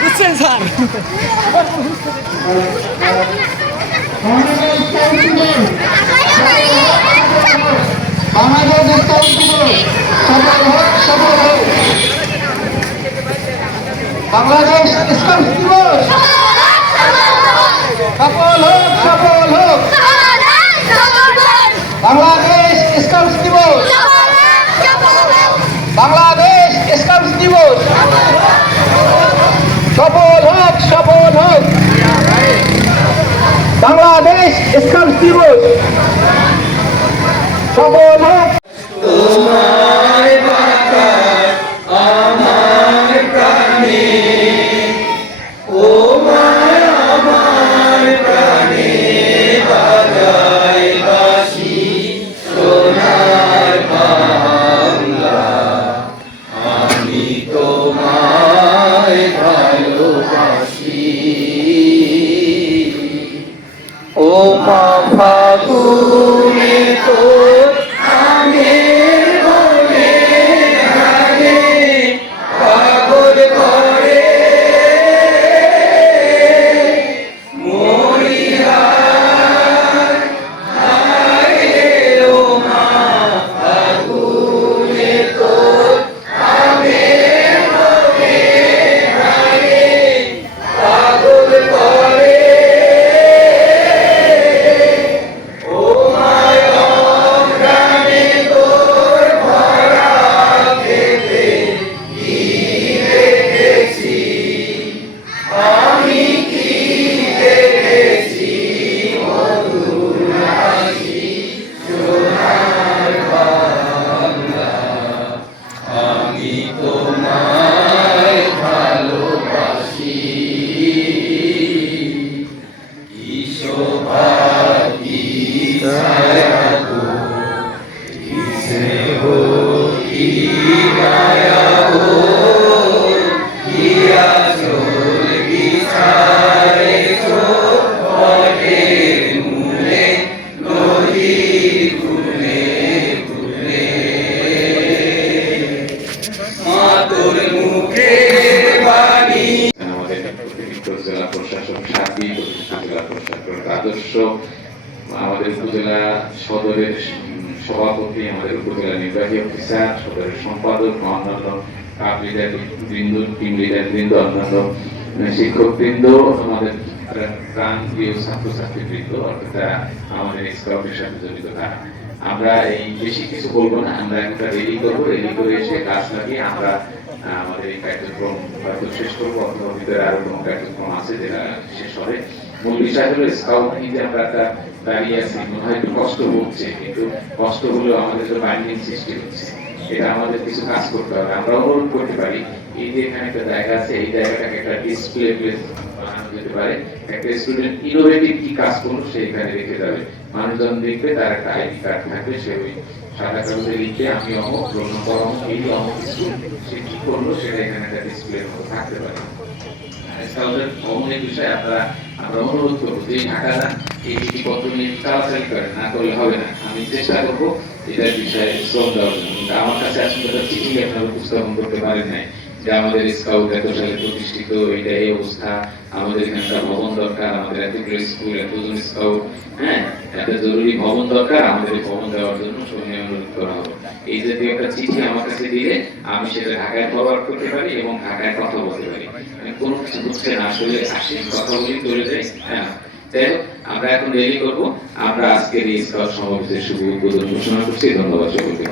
বুঝছেন স্যার বাংলাদেশ সফল হোক। বাংলাদেশ স্কাউট দিবস সফল হোক। বাংলাদেশ স্কাউট দিবস, বাংলাদেশ স্কাউট দিবস সফল হোক। বাংলাদেশ স্কাউট দিবস সফল হোক। তোমায় বাঁচার আমার প্রাণে, ও মায় আমার প্রাণে বাজায় বাঁশি সোনার বাংলা। আমি তোমায় ভালোবাসি, ও মা ফাগুনে তোর আমের বনে ধানে পাগল করে মরিহার হায় রে, ও মা ফাগুনে তোর আমের বনে ধানে পাগল করে। আমি তোমায় ভালোবাসি, কি শোভা কি ছায়া গো, কি স্নেহ কি মায়া গো, কি আঁচল বিছায়েছো বটের মূলে নদীর কূলে কূলে। মাতোর মুখে বাণী। আমাদের অতিরিক্ত জেলা প্রশাসক সার্বিক জেলা প্রশাসক আদর্শ, আমাদের উপজেলা সদরের সভাপতি, আমাদের উপজেলা নির্বাহী অফিসার, সদরের সম্পাদক, অন্যান্য বৃন্দ, টিম লিডার বৃন্দ, অন্যান্য শিক্ষক বৃন্দ, আমাদের প্রাণ প্রিয় ছাত্রছাত্রী বৃন্দ, অর্থাৎ আমাদের স্কাউটের সাথে জড়িত তারা। আমরা এই বেশি কিছু বলবো না, আমরা একটা রেডি করবো, রেডি করে এসে কাজ লাগিয়ে আমরা আমাদের এই কার্যক্রম হয়তো শেষ করবো, অথবা ভিতরে আরো কোনো কার্যক্রম আছে যেটা শেষ হবে। মূল বিষয় হলো স্কাউট নিয়ে যে আমরা একটা দাঁড়িয়ে আছি, মনে হয় একটু কষ্ট হচ্ছে, কিন্তু কষ্ট হলেও আমাদের তো বাইন্ডিং সৃষ্টি হচ্ছে, এটা আমাদের কিছু কাজ করতে হবে। আমরা অনুরোধ করতে পারি, এই যে এখানে একটা জায়গা আছে, এই জায়গাটাকে একটা ডিসপ্লে প্লেস বানানো যেতে পারে। একটা স্টুডেন্ট ইনোভেটিভ কি কাজ করলো সে এখানে রেখে যাবে, মানুষজন দেখবে, তার একটা আইডি কার্ড থাকবে, সে ওই সাদা কাগজে লিখে আমি অমুক, রোল নম্বর অমুক, এই অমুক কিছু সে কি করলো সেটা এখানে একটা ডিসপ্লের মতো থাকতে পারে। অনেক বিষয়ে আমরা অনুরোধ করবো যে ঢাকা যান, এই নীতিপত্র নিয়ে চালাচালি করেন, না করলে হবে না। আমি চেষ্টা করবো এটার বিষয়ে শ্রম দেওয়ার জন্য, কিন্তু আমার কাছে আসলে একটা চিঠি আপনারা উপস্থাপন করতে পারেন নাই যে আমাদের স্কাউট এত সালে প্রতিষ্ঠিত, এটা এই অবস্থা, আমাদের এখানে একটা ভবন দরকার, আমাদের এতগুলো স্কুল, এতজন স্কাউট, হ্যাঁ একটা জরুরি ভবন দরকার, আমাদের এই ভবন দেওয়ার জন্য সঙ্গে অনুরোধ করা হবে। এই জাতীয় একটা চিঠি আমার কাছে দিলে আমি সেটা ঢাকায় ফরওয়ার্ড করতে পারি এবং ঢাকায় কথা বলতে পারি। মানে কোনো কিছু বুঝছে না, আসলে আসি কথা বলি চলে যাই। হ্যাঁ, যাই হোক, আমরা এখন রেডি করবো। আমরা আজকের এই স্কাউট সমাবেশের শুভ উদ্বোধন ঘোষণা করছি। ধন্যবাদ সকলকে।